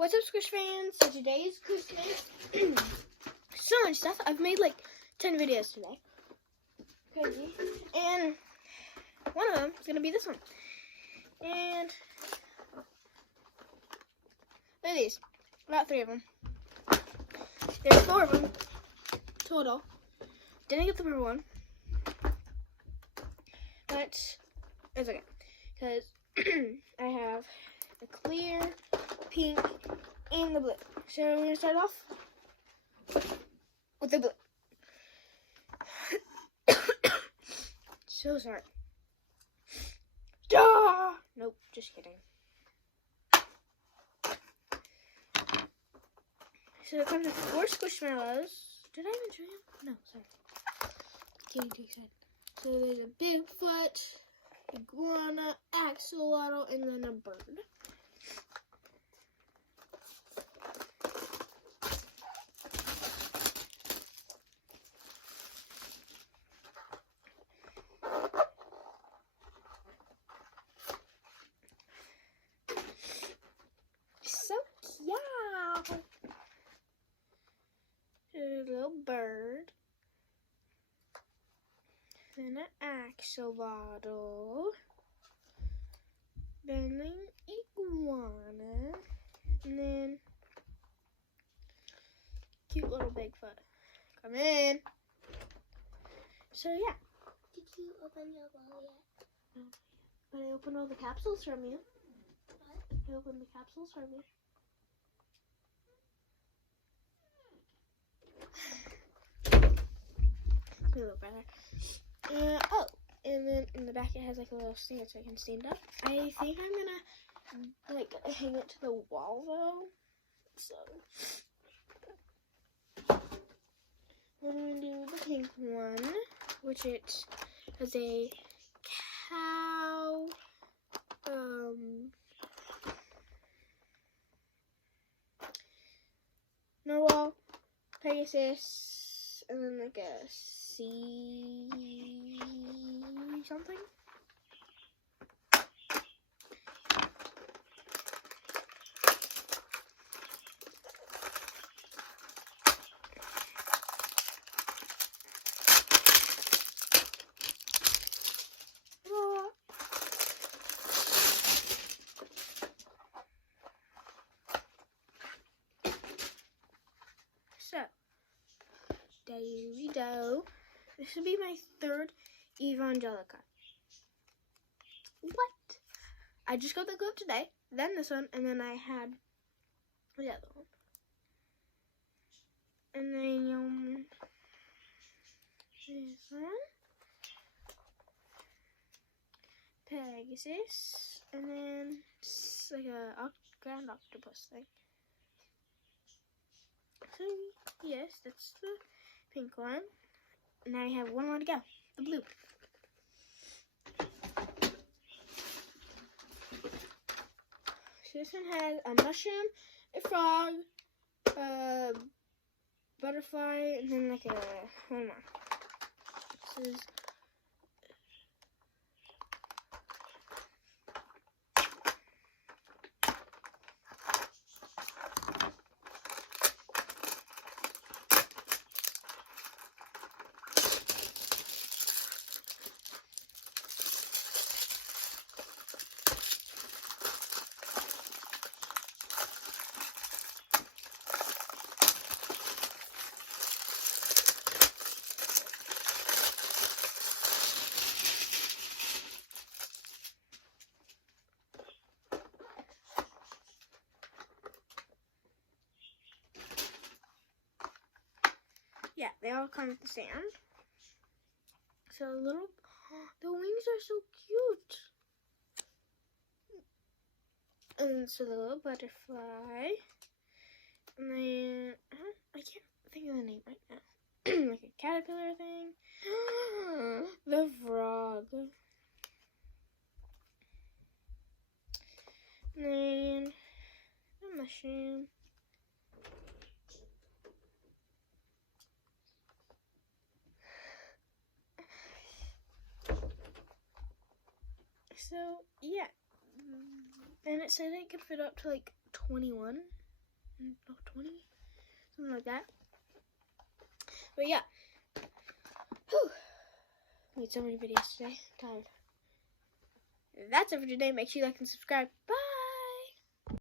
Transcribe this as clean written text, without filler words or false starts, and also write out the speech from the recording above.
What's up, Squish fans? So today's Christmas. So much stuff. I've made like 10 videos today. Crazy. And one of them is going to be this one. And look at these. About 3 of them. There's 4 of them total. Didn't get the purple one. But it's okay. Because I have the clear, pink, and the blue. So we're going to start off with the blue. So sorry. Duh! Nope, just kidding. So it comes with 4 squishmallows. Did I even show you? No, sorry. Getting too excited. So there's a Bigfoot, iguana, axolotl, and then a bird. So cute. There's a little bird. Then an axolotl. Then an iguana. And then cute little Bigfoot. Come in. So yeah. Did you open your ball yet? No. But I opened all the capsules from you. What? I opened the capsules from you. A little better. Oh, and then in the back it has like a little stand so I can stand up. I think I'm gonna like hang it to the wall though. So I'm gonna do the pink one, which it has a cow, narwhal, Pegasus, and then like a sea something. So, there we go. This will be my 3rd Evangelica. What? I just got the glove today, then this one, and then I had the other one. And then this one. Pegasus. And then it's like a grand octopus thing. So, yes, that's the pink one. Now I have one more to go, the blue. So this one has a mushroom, a frog, a butterfly, and then like one more. This is yeah, they all come with the stand. So the wings are so cute. And so the little butterfly. And then, I can't think of the name right now. Like a caterpillar thing. The frog. And then a mushroom. So, yeah. And it said it could fit up to like 21. about 20, something like that. But yeah, whew. Made so many videos today. I'm tired. That's it for today. Make sure you like and subscribe. Bye.